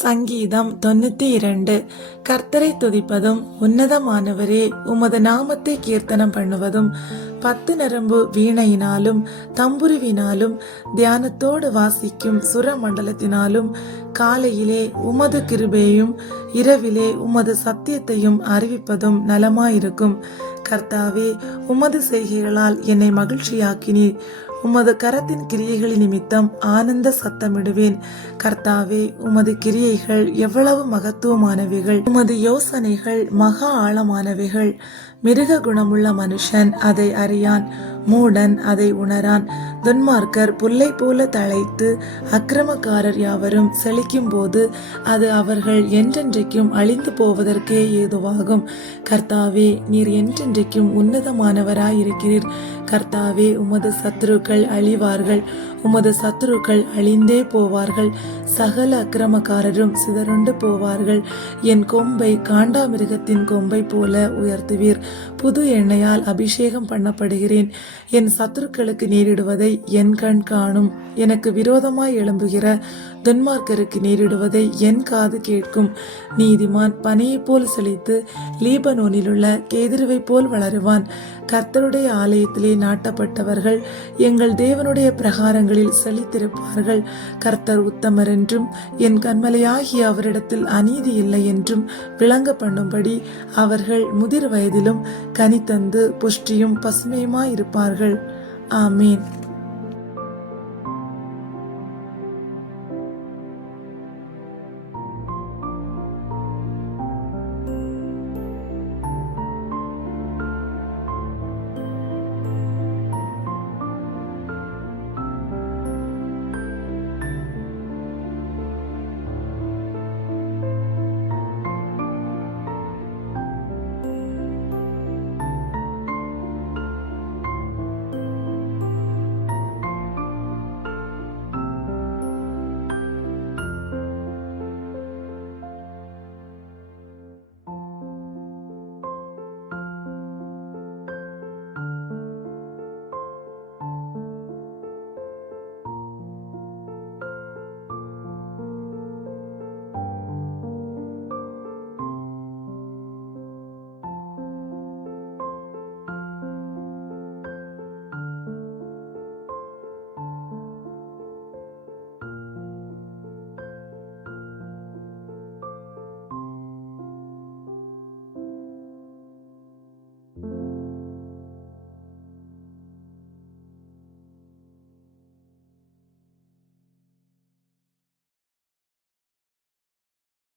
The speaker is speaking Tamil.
சங்கீதம் 92. கர்த்தரை துதிப்பதும் உன்னதமானவரே உமது நாமத்தை கீர்த்தனம் பண்ணுவதும் 10 நரம்பு வீணையினாலும் தம்புருவினாலும் தியானத்தோடு வாசிக்கும் சுரமண்டலத்தினாலும் காலையிலே உமது கிருபையும் இரவிலே உமது சத்தியத்தையும் அறிவிப்பதும் நலமாயிருக்கும். கர்த்தாவே, உமது செய்கைகளால் என்னை மகிழ்ச்சியாக்கினீர். உமது கரத்தின் கிரியைகளின் நிமித்தம் ஆனந்த சத்தமிடுவேன். கர்த்தாவே, உமது கிரியைகள் எவ்வளவு மகத்துவமானவைகள்! உமது யோசனைகள் மகா ஆழமானவைகள். மிருக குணமுள்ள மனுஷன் அதை அறியான், மூடன் அதை உணரான். துன்மார்க்கர் புல்லை போல தழைத்து அக்கிரமக்காரர் யாவரும் செழிக்கும் போது அது அவர்கள் என்றென்றைக்கும் அழிந்து போவதற்கே ஏதுவாகும். கர்த்தாவே, நீர் என்றென்றைக்கும் உன்னதமானவராயிருக்கிறீர். கர்த்தாவே, உமது சத்துருக்கள் அழிவார்கள், உமது சத்துருக்கள் அழிந்தே போவார்கள். சகல அக்கிரமக்காரரும் சிதறுண்டு போவார்கள். என் கொம்பை காண்டாமிருகத்தின் கொம்பை போல உயர்த்துவீர். புது எண்ணெயால் அபிஷேகம் பண்ணப்படுகிறேன். என் சத்துருக்களுக்கு நேரிடுவதை என் கண் காணும். எனக்கு விரோதமாய் எழும்புகிற துன்மார்க்கருக்கு நேரிடுவதை என் காது கேட்கும். நீதிமான் பனையை போல் செழித்து லீபனோனிலுள்ள கேதுருவை போல் வளருவான். கர்த்தருடைய ஆலயத்திலே நாட்டப்பட்டவர்கள் எங்கள் தேவனுடைய பிரகாரங்களில் செழித்திருப்பார்கள். கர்த்தர் உத்தமர் என்றும் என் கன்மலையாகிய அவரிடத்தில் அநீதி இல்லை என்றும் விளங்க பண்ணும்படி அவர்கள் முதிர் வயதிலும் கனி தந்து புஷ்டியும் பசுமையுமாயிருப்பார்கள். ஆமீன்.